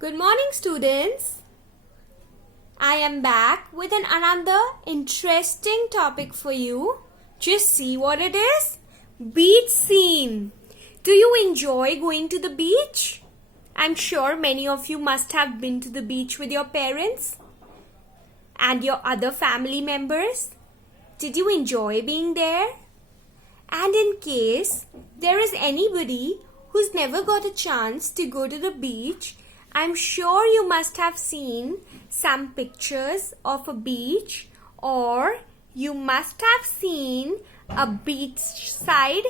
Good morning, students. I am back with another interesting topic for you. Just see what it is. Beach scene. Do you enjoy going to the beach? I'm sure many of you must have been to the beach with your parents and your other family members. Did you enjoy being there? And in case there is anybody who's never got a chance to go to the beach, I'm sure you must have seen some pictures of a beach, or you must have seen a beach side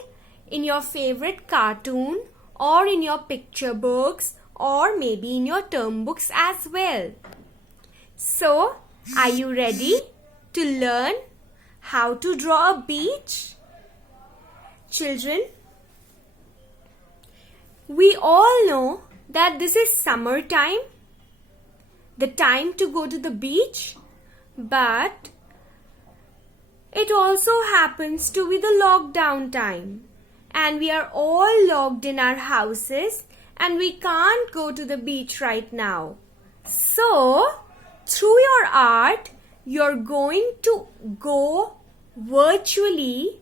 in your favorite cartoon or in your picture books or maybe in your term books as well. So, are you ready to learn how to draw a beach? Children, we all know that this is summertime, the time to go to the beach, but it also happens to be the lockdown time, and we are all locked in our houses and we can't go to the beach right now. So, through your art, you're going to go virtually.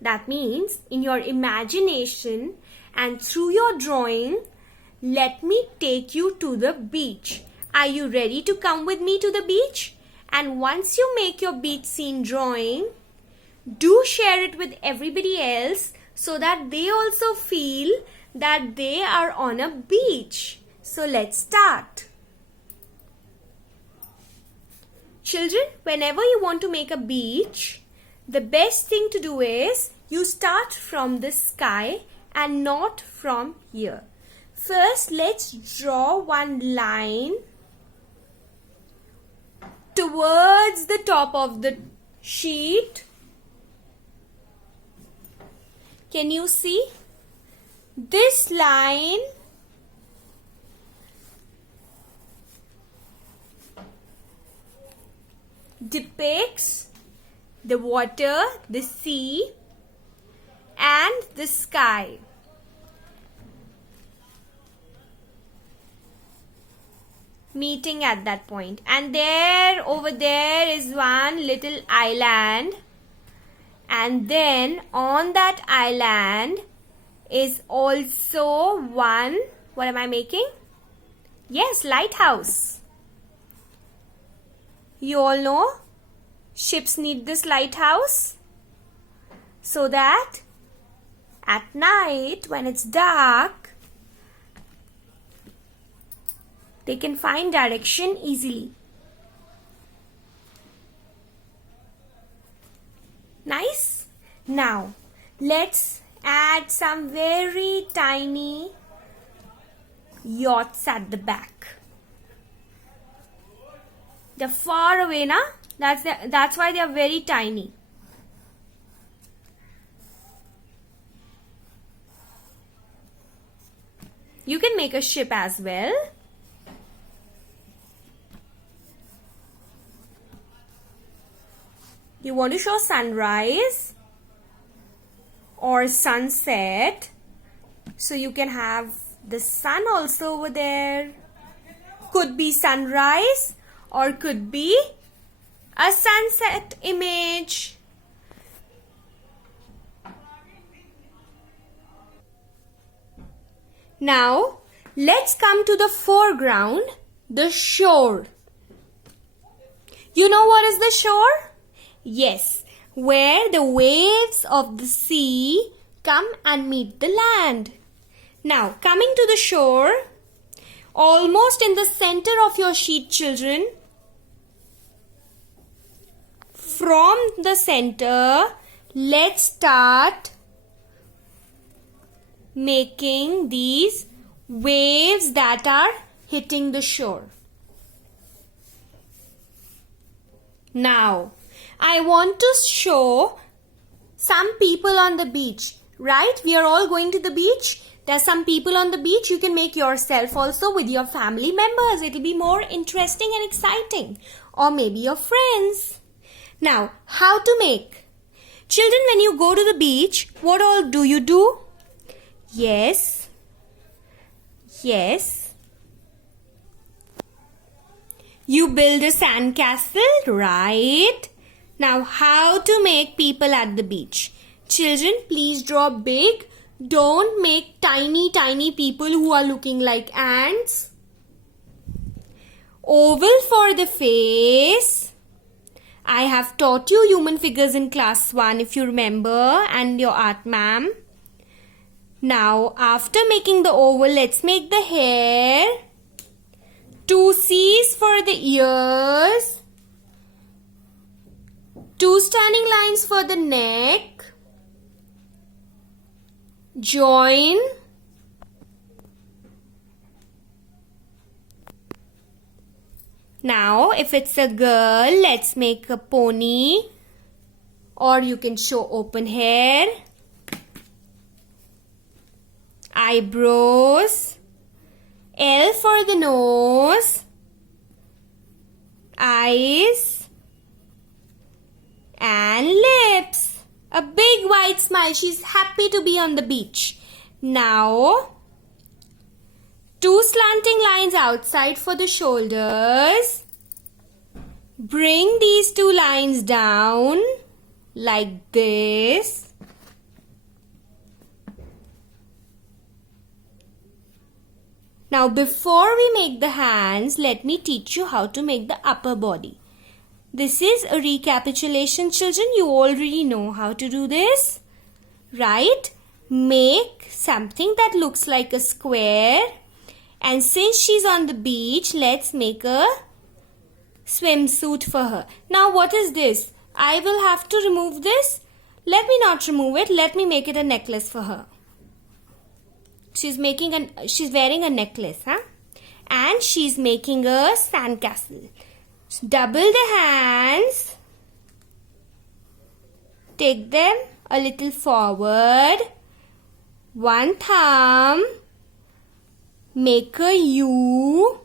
That means in your imagination and through your drawing, let me take you to the beach. Are you ready to come with me to the beach? And once you make your beach scene drawing, do share it with everybody else so that they also feel that they are on a beach. So let's start. Children, whenever you want to make a beach, the best thing to do is you start from the sky and not from here. First, let's draw one line towards the top of the sheet. Can you see? This line depicts the water, the sea, and the sky. Meeting at that point, and there over there is one little island, and then on that island is also one, what am I making? Yes, lighthouse. You all know ships need this lighthouse so that at night when it's dark they can find direction easily. Nice? Now, let's add some very tiny yachts at the back. They're far away, na? That's why they're very tiny. You can make a ship as well. You want to show sunrise or sunset, so you can have the sun also over there. Could be sunrise or could be a sunset image. Now, let's come to the foreground, the shore. You know what is the shore? Yes, where the waves of the sea come and meet the land. Now, coming to the shore, almost in the center of your sheet, children, from the center, let's start making these waves that are hitting the shore. Now, I want to show some people on the beach, right? We are all going to the beach. There's some people on the beach. You can make yourself also with your family members. It will be more interesting and exciting. Or maybe your friends. Now, how to make? Children, when you go to the beach, what all do you do? Yes, You build a sandcastle, right? Now, how to make people at the beach? Children, please draw big. Don't make tiny people who are looking like ants. Oval for the face. I have taught you human figures in class 1 if you remember, and your art ma'am. Now, after making the oval, let's make the hair. 2 C's for the ears. 2 standing lines for the neck. Join. Now, if it's a girl, let's make a pony. Or you can show open hair. Eyebrows. L for the nose. Eyes. And lips. A big wide smile. She's happy to be on the beach. Now, 2 slanting lines outside for the shoulders. Bring these 2 lines down like this. Now, before we make the hands, let me teach you how to make the upper body. This is a recapitulation, children. You already know how to do this, right? Make something that looks like a square. And since she's on the beach, let's make a swimsuit for her. Now, what is this? I will have to remove this. Let me not remove it. Let me make it a necklace for her. She's wearing a necklace, huh? And she's making a sandcastle. Double the hands. Take them a little forward. 1 thumb. Make a U.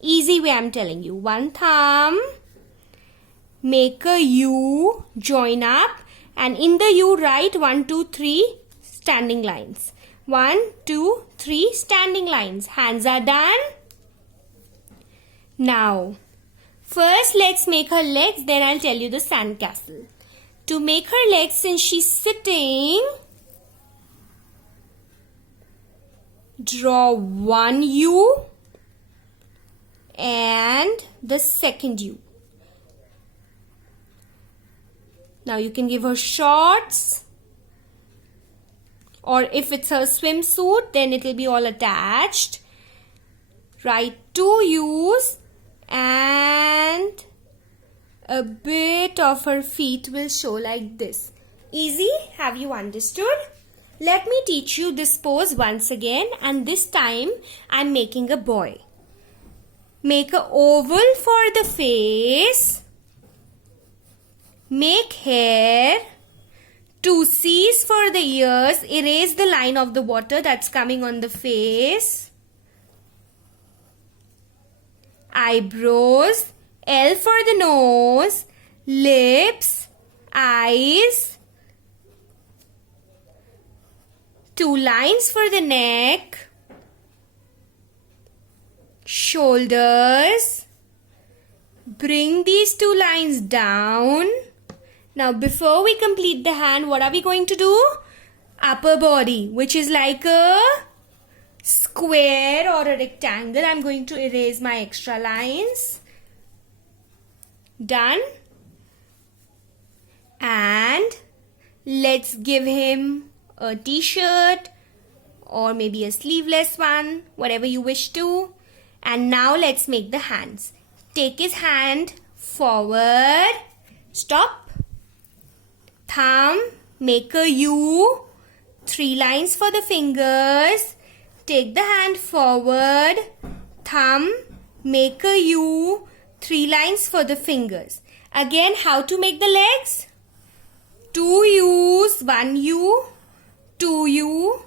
Easy way I'm telling you. 1 thumb. Make a U. Join up. And in the U write 1, 2, 3 standing lines. 1, 2, 3 standing lines. Hands are done. Now, first let's make her legs, then I'll tell you the sandcastle. To make her legs, since she's sitting, draw 1 U and the second U. Now you can give her shorts, or if it's her swimsuit, then it will be all attached. Write 2 U's and a bit of her feet will show like this. Easy? Have you understood? Let me teach you this pose once again, and this time I'm making a boy. Make an oval for the face. Make hair. 2 C's for the ears. Erase the line of the water that's coming on the face. Eyebrows. L for the nose. Lips. Eyes. 2 lines for the neck. Shoulders. Bring these 2 lines down. Now, before we complete the hand, what are we going to do? Upper body, which is like a square or a rectangle. I'm going to erase my extra lines. Done. And let's give him a t-shirt or maybe a sleeveless one, whatever you wish to. And now let's make the hands. Take his hand forward. Stop. Thumb, make a U, 3 lines for the fingers. Take the hand forward. Thumb, make a U, 3 lines for the fingers. Again, how to make the legs? 2 U's, 1 U, 2 U.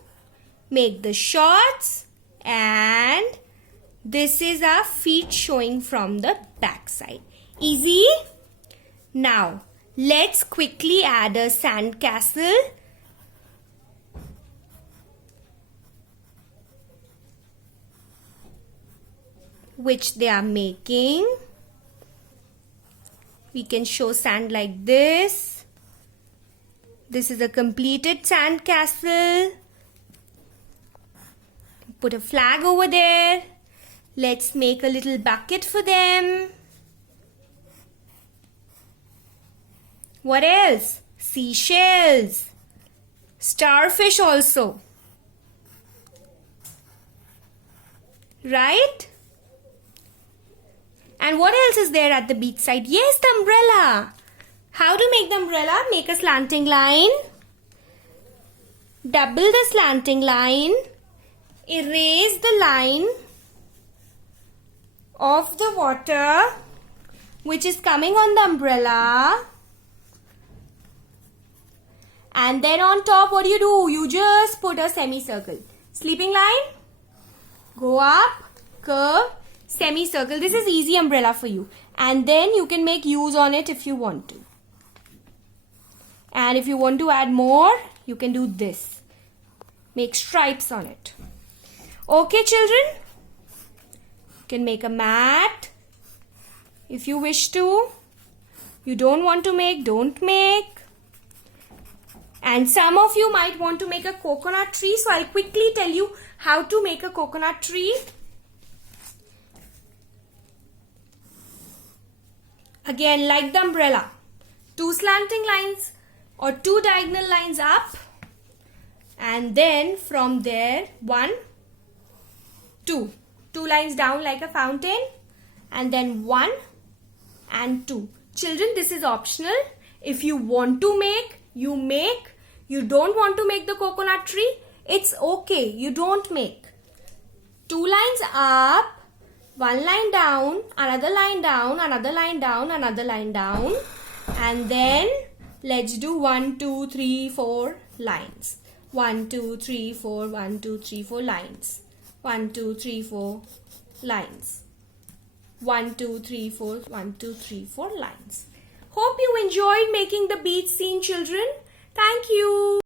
Make the shorts, and this is our feet showing from the back side. Easy? Now, let's quickly add a sandcastle. Which they are making. We can show sand like this. This is a completed sand castle. Put a flag over there. Let's make a little bucket for them. What else? Seashells. Starfish also. Right? And what else is there at the beach side? Yes, the umbrella. How to make the umbrella? Make a slanting line. Double the slanting line. Erase the line of the water which is coming on the umbrella. And then on top, what do? You just put a semicircle. Sleeping line. Go up. Curve. Semicircle. This is easy umbrella for you. And then you can make use on it if you want to. And if you want to add more, you can do this. Make stripes on it. Okay, children? You can make a mat if you wish to. You don't want to make, don't make. And some of you might want to make a coconut tree. So I'll quickly tell you how to make a coconut tree. Again, like the umbrella. 2 slanting lines or 2 diagonal lines up. And then from there, 1, 2. 2 lines down like a fountain. And then 1 and 2. Children, this is optional. If you want to make, you make. You don't want to make the coconut tree, it's okay. You don't make. 2 lines up, 1 line down, another line down, another line down, another line down. And then let's do 1, 2, 3, 4 lines. 1, 2, 3, 4, 1, 2, 3, 4 lines. 1, 2, 3, 4 lines. 1, 2, 3, 4, 1, 2, 3, 4 lines. Hope you enjoyed making the beach scene, children. Thank you.